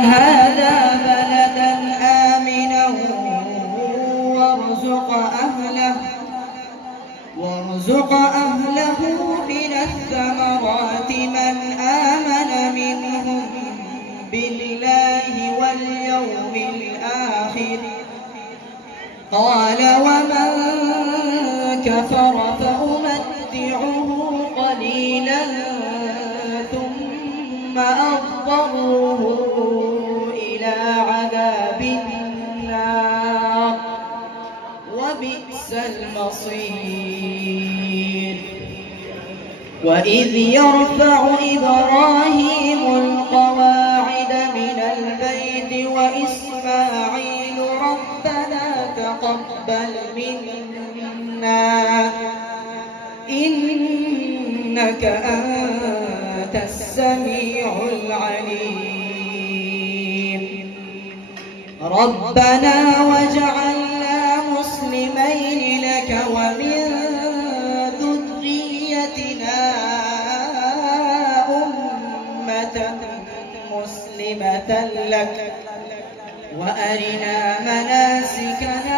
هذا بلدا آمنا وارزق أهله من الثمرات من آمن منهم بالله واليوم الآخر قال ومن كفر فأمتعه قليلا ثم أضطره إلى عذاب النار وبئس المصير. وإذ يرفع إبراهيم القواعد من البيت وإسماعيل ربنا تقبل منا إنك أنت السميع العليم. ربنا واجعلنا مسلمين لك ومن ذريتنا أمة مسلمة لك وأرنا مناسكنا